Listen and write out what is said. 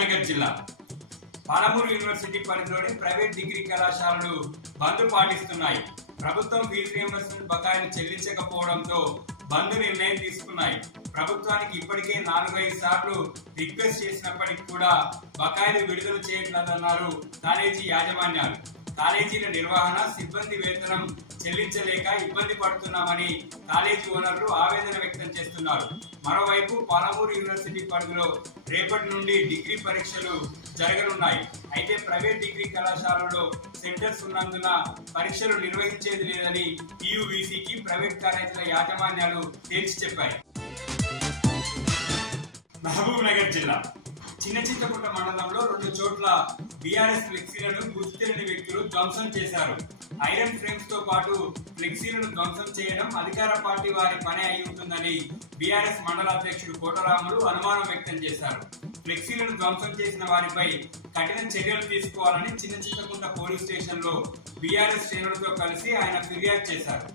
మహబూబ్నగర్ జిల్లా పాలమూరు యూనివర్సిటీ పరిధిలోని private degree కళాశాలలు బంద్ పాటిస్తున్నాయి. ప్రభుత్వం ఫీజు రియంబర్స్మెంట్ బకాయిలు చెల్లించకపోవడంతో బంద్ నిర్ణయం తీసుకున్నాయి. ప్రభుత్వానికి ఇప్పటికే 4-5 సార్లు రిక్వెస్ట్ చేసినప్పటికీ కూడా బకాయిలు విడుదల చేయట్లేదన్నారు కాలేజీ యాజమాన్యాలు. కాలేజీల నిర్వహణ, సిబ్బంది వేతనం చెల్లించలేక ఇబ్బంది పడుతున్నామని కాలేజీ ఓనర్లు ఆవేదన వ్యక్తం చేస్తున్నారు. మరోవైపు పాలమూరు యూనివర్సిటీ పరిధిలో రేపటి నుండి డిగ్రీ పరీక్షలు జరగనున్నాయి. అయితే ప్రైవేట్ డిగ్రీ కళాశాలలో సెంటర్స్ ఉన్నందున పరీక్షలు నిర్వహించేది లేదని టీయూవీసీకి ప్రైవేట్ కాలేజీల యాజమాన్యాలు తేల్చి చెప్పాయి. మహబూబ్నగర్ జిల్లా చిన్నచింతకుంట మండలంలో 2 చోట్ల బీఆర్ఎస్ ఫ్లెక్సీలను గుర్తు తెలియని వ్యక్తులు ధ్వంసం చేశారు. ఐరన్ ఫ్రేమ్స్ తో పాటు ఫ్లెక్సీలను ధ్వంసం చేయడం అధికార పార్టీ వారి పని అయి ఉంటుందని బీఆర్ఎస్ మండల అధ్యక్షుడు కోటరాములు అనుమానం వ్యక్తం చేశారు. ఫ్లెక్సీలను ధ్వంసం చేసిన వారిపై కఠిన చర్యలు తీసుకోవాలని చిన్నచింతకుంట పోలీస్ స్టేషన్ లో బీఆర్ఎస్ శ్రేణులతో కలిసి ఆయన ఫిర్యాదు చేశారు.